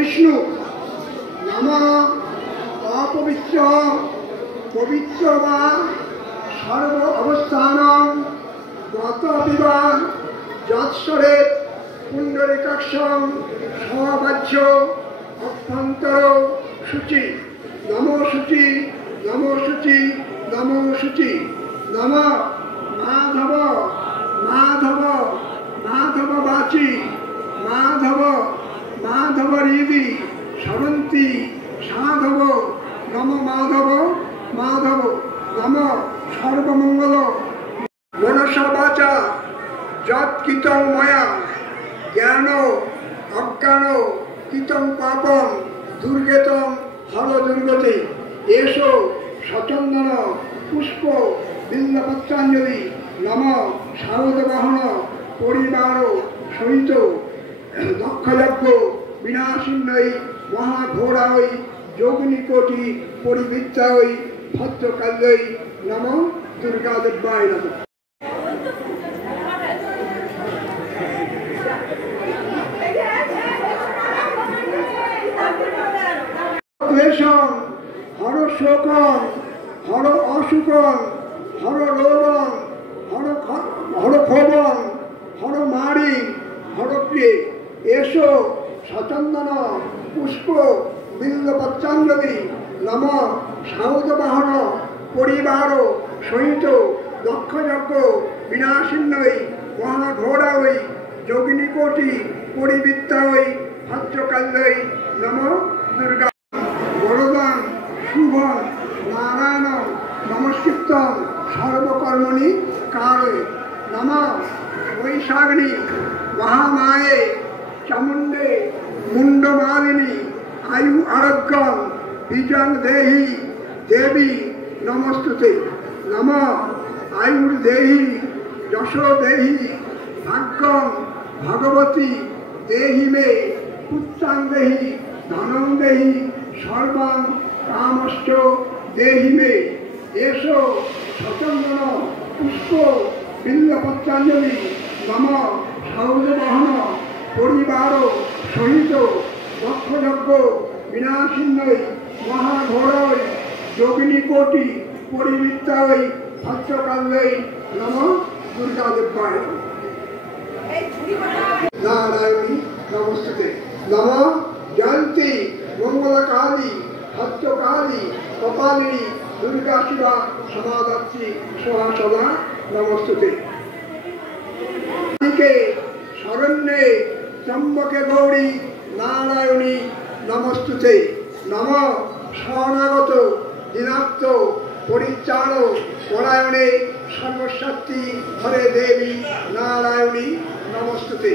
বিষ্ণু নম অপবিত্র পবিত্র বা সর্ব অবস্থান গত বিবাহ যৎসরে পুণ্ডরিকাক্ষম সবাহ্য অভ্যন্তর শুচি নমো শুচি নমো শুচি নমো শুচি নম মাধব মাধব মাধব বাচি মাধব মাধব হৃদি স্মরন্তি সাধব নম মাধব মাধব নম সর্বমঙ্গল মনসা বাচা যৎকৃতং ময়া জ্ঞান অজ্ঞান কৃতং পাপং দুর্গেতং হর দুর্গতি এসো সচন্দন পুষ্প বিল্লপত্রাঞ্জলি নম শারদবাহন পরিবার সহিত দক্ষযজ্ঞ বিনাশিন্নৈ মহাঘোরাই যোগিনীকোটি পরিবৃত্তাই ভদ্রকাল্যৈ নম দুর্গা দেব্যায় নমঃ। দ্বেষং হর শোকং হর অসুখং হর রোগং হর ক্ষোভং হর মারি হর প্রিয়ে এসো সচন্দন পুষ্প বিল্লপত্রাঞ্জলি নম শারদবাহন পরিবার সহিত দক্ষযজ্ঞ বিনাশিন্নৈ মহাঘোরাই যোগিনীকোটি পরিবৃত্তাই ভদ্রকাল্যৈ নম দুর্গা বরদান শুভং নারায়ণ নমস্কৃত্যং সর্বকর্মণি কারে নম বৈশাখিনী মহামায়ে চামুণ্ডে মুন্ডমালিনী আয়ু আরোগ্যং বীজং দেহি দেবী নমস্তুতে নম আয়ুর্দেহি যশো দেহি ভাগ্যং ভগবতী দেহি মে পুত্রাং দেহি ধনং দেহি সর্বং কামশ্চ দেহি মে এসো সচন্দন পুষ্প বিল্লপত্রাঞ্জলি নম শারদবাহন পরিবার সহিত দক্ষযজ্ঞ বিনাশিন্নৈ মহাঘোরাই যোগিনীকোটি পরিবৃত্তাই ভদ্রকাল্যৈ নম দুর্গা দেব্যায় নারায়ণী নমস্তুতে নম জয়ন্তী মঙ্গলকালী ভদ্রকালী কপালিনী দুর্গা শিবা সমাদাত্রী সোহা সদা নমস্তুতে শরণ্যে ত্র্যম্বকে গৌরী নারায়ণী নমস্তুতে নম শরণাগত দীনার্ত পরিত্রাণ পরায়ণে সর্বশক্তি হরে দেবী নারায়ণী নমস্তুতে।